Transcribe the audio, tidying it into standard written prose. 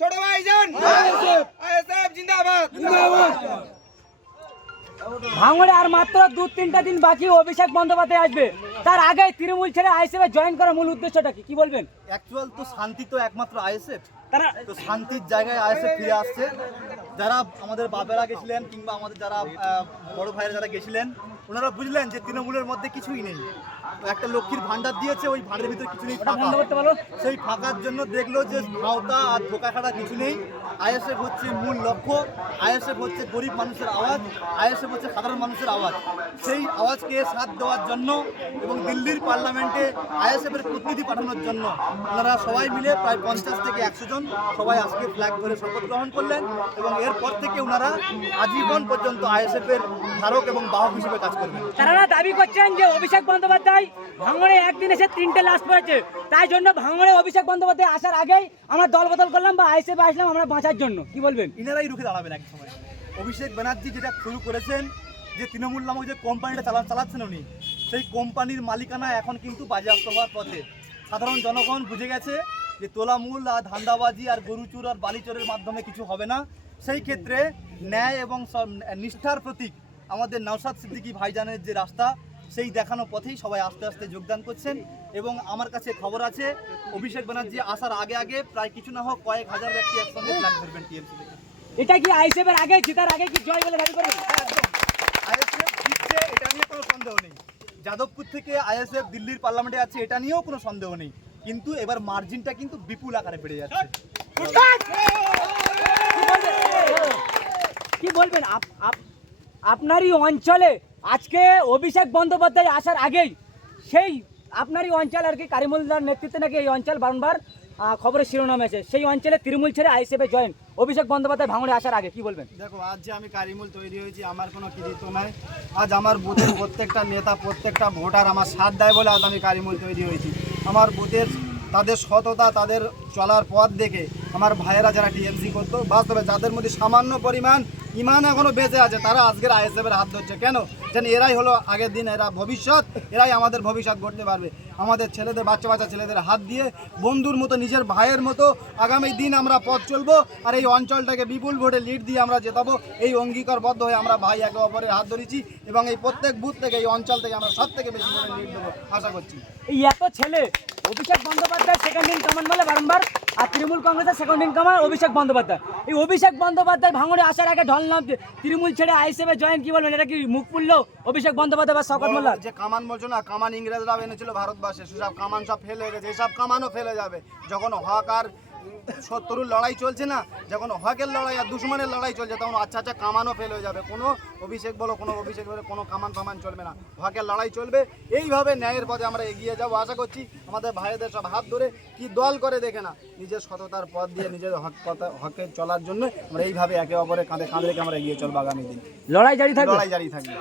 ছোট ভাইজান আইএসএফ জিন্দাবাদ জিন্দাবাদ। ভাঙড়ে আর মাত্র 2-3টা দিন বাকি, অভিষেক বন্দ্যোপাধ্যায় আসবে। তার আগে তৃণমূল ছেড়ে আইএসএফ জয়েন করার মূল উদ্দেশ্যটা কি বলবেন? অ্যাকচুয়াল তো শান্তি তো একমাত্র আইএসএফ, তারা তো শান্তির জায়গায় আইএসএফ ফিরে আসছে। যারা আমাদের বাবেরা গেছিলেন কিংবা আমাদের যারা বড় ভাইয়েরা যারা গেছিলেন, ওনারা বুঝলেন যে তৃণমূলের মধ্যে কিছুই নেই। তো একটা লক্ষ্মীর ভান্ডার দিয়েছে, ওই ভান্ডারের ভিতরে কিছু নেই, বন্ধ করতে বলো। সেই ফাঁকার জন্য দেখলো যে ভাওতা আর ধোকা খাটা কিছু নেই। আইএসএফ হচ্ছে মূল লক্ষ্য, আইএসএফ হচ্ছে গরিব মানুষের আওয়াজ, আইএসএফ হচ্ছে সাধারণ মানুষের আওয়াজ। সেই আওয়াজকে সাথ দেওয়ার জন্য এবং দিল্লির পার্লামেন্টে আইএসএফের প্রতিনিধি পাঠানোর জন্য ওনারা সবাই মিলে প্রায় 50 থেকে 100 জন সবাই আজকে ফ্ল্যাগ ধরে শপথ গ্রহণ করলেন এবং এরপর থেকে ওনারা আজীবন পর্যন্ত আইএসএফের ধারক এবং বাহক হিসেবে কাজ করবেন। তারা দাবি করছেন যে অভিষেক বন্দ্যোপাধ্যায় ভাঙড়ে একদিন এসে 3টে লাশ পড়েছে, তাই জন্য ভাঙড়ে অভিষেক বন্দ্যোপাধ্যায় আসার আগেই আমরা দল বদল করলাম বা আইএসএফ আসলাম আমরা বাঁচার জন্য। কি বলবেন? ইনারাই রুখে দাঁড়াবেন এক সময়। অভিষেক ব্যানার্জি যেটা শুরু করেছেন, যে তৃণমূল নামক যে কোম্পানিটা চালাচ্ছেন উনি, সেই কোম্পানির মালিকানা এখন কিন্তু বাজেয়াপ্ত হওয়ার পথে। সাধারণ জনগণ বুঝে গেছে যে তোলামূল আর ধান্দাবাজি আর গরুচুর আর বালিচরের মাধ্যমে কিছু হবে না। সেই ক্ষেত্রে ন্যায় এবং নিষ্ঠার প্রতীক আমাদের নওশাদ সিদ্দিকী ভাইজানের যে রাস্তা, সেই দেখানো পথেই সবাই আস্তে আস্তে যোগদান করছেন। এবং আমার কাছে খবর আছে অভিষেক ব্যানার্জি আসার আগে আগে প্রায় কিছু না হোক কয়েক হাজার ব্যক্তি একসঙ্গে ফ্ল্যাগ ধরবেন টিএমসি থেকে। এটা কি আইএসএফ এর আগে জিতার আগে কি জয় বলে দাবি করবেন? আইএসএফ জিতছে, এটা নিয়ে কোনো সন্দেহ নেই। যাদবপুর থেকে আইএসএফ দিল্লির পার্লামেন্টে আছে, এটা নিয়েও কোনো সন্দেহ নেই। কিন্তু এবার মার্জিনটা কিন্তু বিপুল আকারে বেড়ে যাচ্ছে। কি বলবেন আপনারই অঞ্চলে আজকে অভিষেক বন্দ্যোপাধ্যায় আসার আগেই সেই আপনারই অঞ্চল আর কি কারিমুল্লার নেতৃত্বে নাকি এই অঞ্চল বারবার খবরের শিরোনামে আছে, সেই অঞ্চলে তৃণমূল ছেড়ে আইএসএফে জয়েন অভিষেক বন্দ্যোপাধ্যায় ভাঙড়ে আসার আগে, কি বলবেন? দেখো, আজ যে আমি কারিমুল তৈরি হয়েছি আমার কোনো কৃতিত্ব নয়। আজ আমার বুথের প্রত্যেকটা নেতা প্রত্যেকটা ভোটার আমার সাথ দেয় বলে আজ আমি কারিমুল তৈরি হয়েছি। আমার বুথের তাদের সততা, তাদের চলার পথ দেখে আমার ভাইয়েরা যারা টিএমসি করতো, বাস্তবে যাদের মধ্যে সামান্য পরিমাণ ইমান এখনও বেঁচে আছে, তারা আজকের আইএসএফের হাত ধরছে। কেন? যেন এরাই হলো আগের দিন, এরা ভবিষ্যৎ, এরাই আমাদের ভবিষ্যৎ গড়তে পারবে। আমাদের ছেলেদের, বাচ্চা বাচ্চা ছেলেদের হাত দিয়ে বন্ধুর মতো, নিজের ভাইয়ের মতো আগামী দিন আমরা পথ চলবো আর এই অঞ্চলটাকে বিপুল ভোটে লিড দিয়ে আমরা জেতাবো। এই অঙ্গীকারবদ্ধ হয়ে আমরা ভাই একে অপরের হাত ধরেছি এবং এই প্রত্যেক বুথ থেকে, এই অঞ্চল থেকে আমরা সব থেকে বেশি ভোটে লিড দেবো আশা করছি। এই এত ছেলে, Abhishek Bandyopadhyay second in command বলে বারংবার, আর তৃণমূল কংগ্রেসের second in command Abhishek Bandyopadhyay. এই অভিষেক বন্দ্যোপাধ্যায় ভাঙড়ে আসার আগে ঢল নাম তৃণমূল ছেড়ে আইএসএফে জয়েন, কি বলবেন? এটা কি মুখ পুড়লো অভিষেক বন্দ্যোপাধ্যায় বা শওকত মোল্লা? যে কামান বলছো না, কামান ইংরেজরাও এনেছিল ভারতবর্ষে, সেসব কামান সব ফেলে গেছে, এসব কামানও ফেলে যাবে। যখন হক আর শত্রুর লড়াই চলছে না, যখন হকের লড়াই আর দুশ্মনের লড়াই চলছে, তখন আচ্ছা কামানও ফেল হয়ে যাবে। কোনো অভিষেক বলো, কোনো কামান ফামান চলবে না, হকের লড়াই চলবে। এইভাবে ন্যায়ের পথে আমরা এগিয়ে যাবো আশা করছি। আমাদের ভাইদের সব হাত ধরে কি দল করে দেখে না, নিজের সততার পথ দিয়ে নিজের হকে চলার জন্য আমরা এইভাবে একে অপরের কাঁধে কাঁধে রেখে আমরা এগিয়ে চলবো। আগামী দিন লড়াই জারি থাকবে। লড়াই জারি থাকবে।